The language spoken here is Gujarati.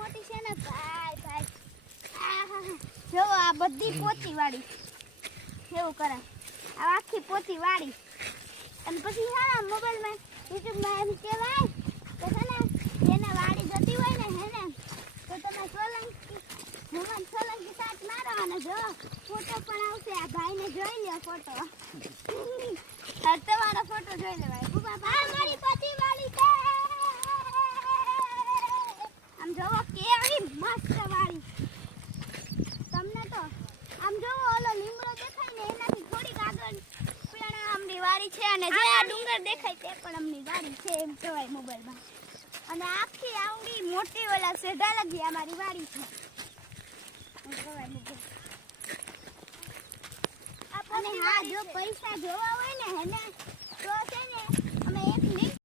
મોટી છે ને ભાઈ ભાઈ. જો આ બધી પોતી વાળી એવું કરે. આ આખી પોતી વાળી અને પછી હા મોબાઈલમાં યુટ્યુબમાં એમ કહેવાય કે છે ને એને વાળી જતી હોય ને હેને તો તમે સોલંકી સાથ મારો અને જો ફોટો પણ આવશે. આ ભાઈને જોઈ લ્યો ફોટો. તમારો ફોટો જોઈ લેવાય. આ મારી પોતી વાળી છે. આમ જોવો કેવી મસ્ત વાળી. તમને તો આમ જોવો ઓલો લીમડો દેખાય ને એનાથી થોડીક આગળ પણ આમની વાડી છે અને જે આ ડુંગર દેખાય તે પણ આમની વાડી છે એમ કહેવાય મોબાઈલમાં. અને આખી આવડી મોટી ઓલા સેઢા લગી અમારી વાડી છે એમ કહેવાય મોબાઈલ. અને હા જો પૈસા જોવા હોય ને હેને